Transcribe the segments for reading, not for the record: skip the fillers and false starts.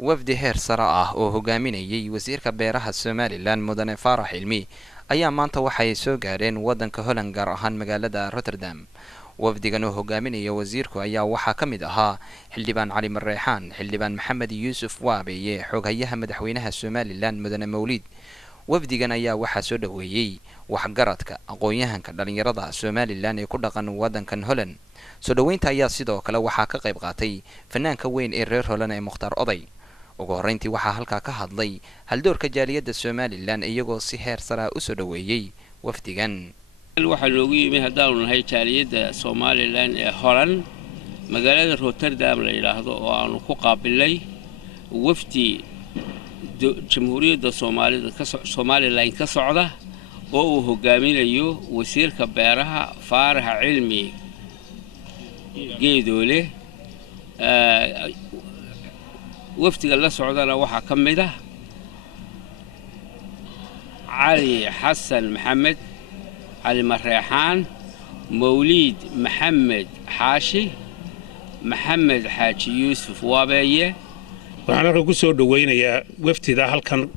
wafdi heer sare ah oo hogaaminayay wasiirka beeraha Somaliland Mudane Faarax Cilmi ayaa maanta waxay soo gaareen wadanka Holland gaar ahaan magaalada Rotterdam. wafdigan oo hogaaminaya wasiirku ayaa waxaa ka mid ahaa xildhibaan Cali Marreexaan, xildhibaan Maxamed Yuusuf Waabeeye, xoghayaha madaxweynaha Somaliland Mudane Mawlid. wafdigan ayaa waxaa soo dhaweeyay waxgaradka aqoon-yahanka dhalinyarada Somaliland ee ku dhaqan wadankan Holland. soo dhaweynta ayaa sidoo kale waxaa ka qayb qaatay fanaanka weyn ee reer Holland ee Mukhtaar Oday. ugu horeyntii waxaa halkaa ka hadlay haldoorka jaaliyadda Somaliland iyagoo si heer sare u soo dhaweeyay wafdigan. waxaa loogu yimid haddaanu nahay jaaliyadda Somaliland ee Holland magaalada Rotterdam la yiraahdo oo aanu ku qaabilay wafdi jamhuuriyadda Somaliland ka socda oo uu hogaaminayo wasiirka beeraha Faarax Cilmi geedoole. wafdiga la socdana waxaa ka mid ah Cali Xasan Maxamed, Cali Marreexaan, Mawlid Maxamed Xaashi, Maxamed Xaaji Yuusuf Waabeeye. waxaan halkan ku soo dhaweynayaa wafdida halkan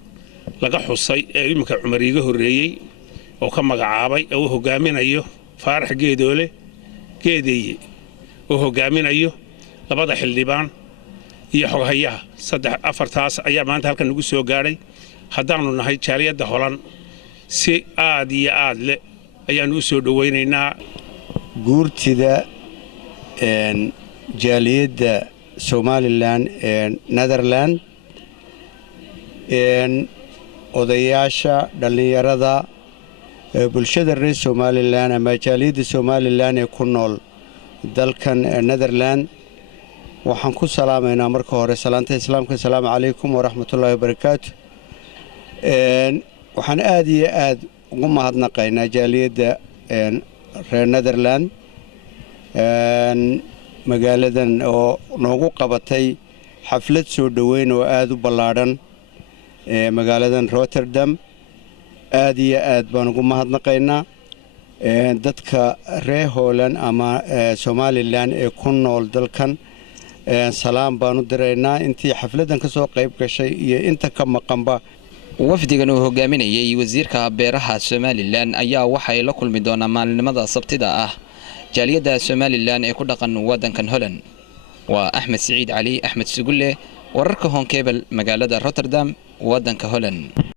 laga xusay ee imika Cumar iga horeeyay oo ka magacaabay oo hogaaminayo Faarax geedoole geedeeye oo hogaaminayo labada xildhibaan iyo xoghayaha afartaas ayaa maanta halkan ugu soo gaaray. haddaanu nahay jaaliyadda Holland si aad iyo aad leh ayaanu u soo dhaweynaynaa guurtida jaaliyadda Somaliland ee Netherland odayaasha dhalinyarada bulshada reer Somaliland ama jaaliyadda Somaliland ee ku nool dalkan Netherland. waxaan ku salaamaynaa marka hore salaanta islaamka. assalaamu calaykum waraxmatullaahi wabarakaatu. waxaan aad iyo aad ugu mahadnaqaynaa jaaliyadda reer Netherland magaaladan oo noogu qabatay xaflad soo dhaweyn oo aad u ballaadhan magaaladan Rotterdam. aad iyo aad baan ugu mahadnaqaynaa dadka reer Holland ama Somaliland ee ku nool dalkan. salaam baan u diraynaa intii xafladan ka soo qayb gashay iyo inta ka maqanba. wafdigan oo hogaaminayay wasiirka beeraha Somaliland ayaa waxay la kulmi doonaa maalinimada Sabtida ah jaaliyadda Somaliland ee ku dhaqan wadankan Holland. waa Axmed Saciid Cali Axmed Sugulle, wararka Hon Cable, magaalada Rotterdam, wadanka Holland.